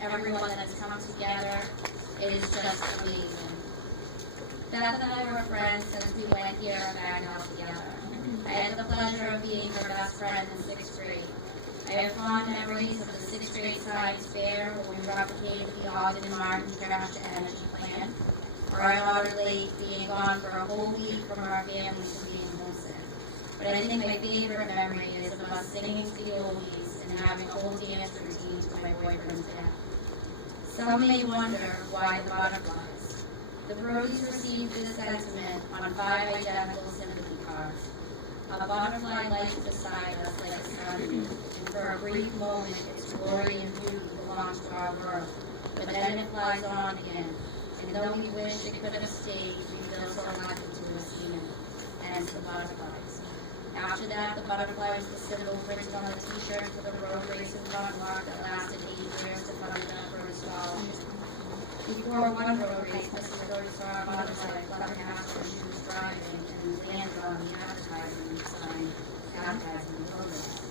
everyone that has come together. It is just amazing. Beth and I were friends since we went here at Bagnell together. I had the pleasure of being her best friend in 6th grade. I have fond memories of the 6th grade science fair when we replicated the Ogden and Martin trash to energy plan, or I honored late being gone for a whole week from our families and being homesick. But I think my favorite memory is of us singing to the oldies and having a whole dance routine to my boyfriend's death. Some may wonder why the butterflies. The Brodies received this sentiment on 5 identical sympathy cards. A butterfly lights beside us like a sun, and for a brief moment its glory and beauty belongs to our world, but then it flies on again, and though we wish it could have stayed, we feel so lucky to have seen it, hence the butterflies. After that, the butterfly was the symbol printed on the t-shirt for the road race in front mark that lasted 8 years to fund the Brody Scholarship. Before one road race, Mrs. Brodie saw a butterfly flutter past when she was driving and landed on the advertising sign advertising the road race.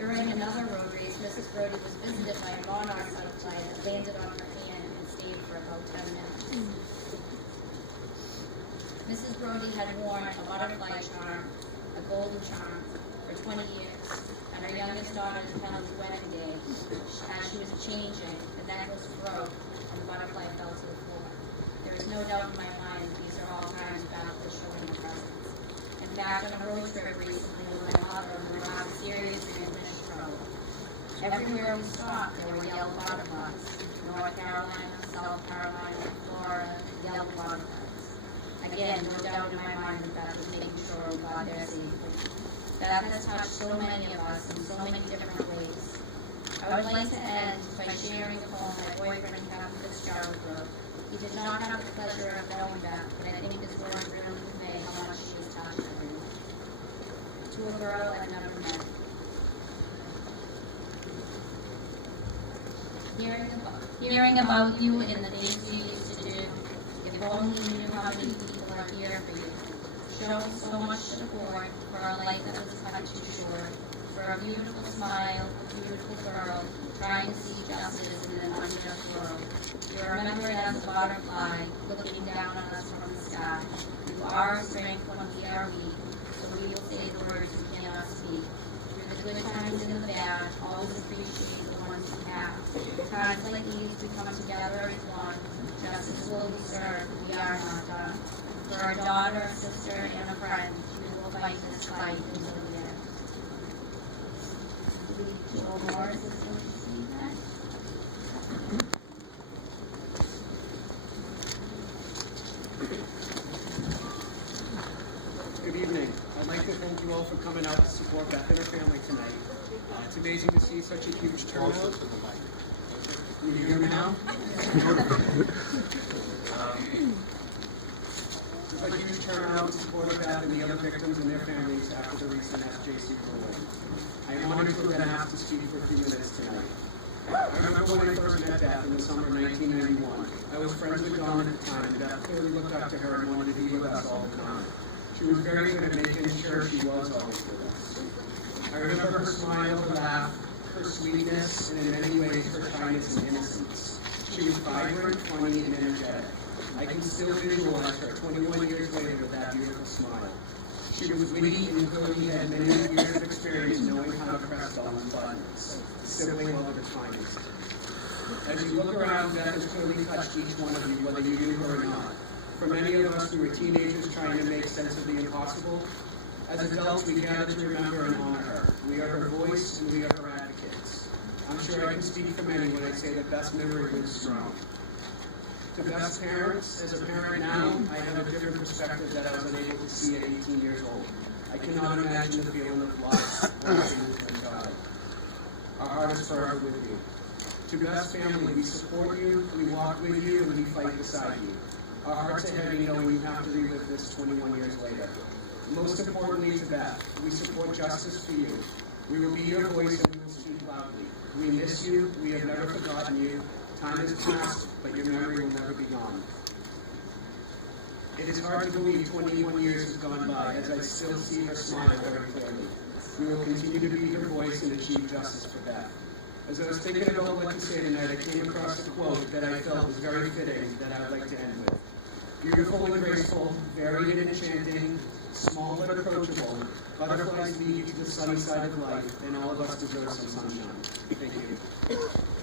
During another road race, Mrs. Brodie was visited by a monarch butterfly that landed on her hand and stayed for about 10 minutes. Mrs. Brodie had worn a butterfly charm, a golden charm, for 20 years, and her youngest daughter's Penny's wedding day, as she was changing, the necklace broke and the butterfly fell to the floor. There is no doubt in my mind that these are all times Beth was showing her presence. In fact, on a road trip recently with my mother, we were having serious transmission trouble. Everywhere we stopped, there were yellow butterflies. North Carolina, South Carolina, Florida, yellow butterflies. Again, no doubt in my mind that Beth was making sure we got there safely. Beth has touched so many of us in so many different ways. I would like to end by sharing a poem my boyfriend Captain Fitzgerald wrote. He did not have the pleasure of knowing Beth, but I think his words really convey how much she has touched everyone. To a girl I've never met. Hearing about you and the things you used to do, if only you knew how many people are here for you. Showing so much support for a life that was cut too short, for a beautiful smile, a beautiful girl, trying to see justice in an unjust world. You're remembered as a butterfly, looking down on us from the sky. You are a strength when we are weak, so we will say the words we cannot speak. Through the good times and the bad, always appreciate the ones we have. Times like these, we come together as one. Justice will be served, we are not done. For our daughter, sister, and a friend, we will fight this fight until the end. Joel Morris is going to see that. Good evening. I'd like to thank you all for coming out to support Beth and her family tonight. It's amazing to see such a huge turnout. Can you hear me now? There's a huge turnout to support Beth and the other victims and their families after the recent SJC ruling. I am honored to have been asked to speak for a few minutes tonight. I remember when I first met Beth in the summer of 1991. I was friends with Dawn at the time, and Beth clearly looked up to her and wanted to be with us all the time. She was very good at making sure she was always with us. I remember her smile, her laugh, her sweetness, and in many ways her shyness and innocence. She was vibrant, funny, and energetic. I can still visualize her 21 years later with that beautiful smile. She was witty and clearly had many years of experience knowing how to press those buttons. Simply love at its finest. As you look around, Beth has clearly touched each one of you, whether you knew her or not. For many of us, we were teenagers trying to make sense of the impossible. As adults, we gather to remember and honor her. We are her voice and we are her advocates. I'm sure I can speak for many when I say that Beth's memory lives strong. To Beth's parents, as a parent now, I have a different perspective that I was unable to see at 18 years old. I cannot imagine the feeling of loss, watching and God. Our heart is forever with you. To Beth's family, we support you, we walk with you, and we fight beside you. Our hearts are heavy knowing you have to relive this 21 years later. Most importantly to Beth, we support justice for you. We will be your voice and we will speak loudly. We miss you, we have never forgotten you. Time has passed, but your memory will never be gone. It is hard to believe 21 years has gone by as I still see her smile very clearly. We will continue to be her voice and achieve justice for Beth. As I was thinking about what to say tonight, I came across a quote that I felt was very fitting that I would like to end with. Beautiful and graceful, varied and enchanting, small but approachable, butterflies lead you to the sunny side of life, and all of us deserve some sunshine. Thank you.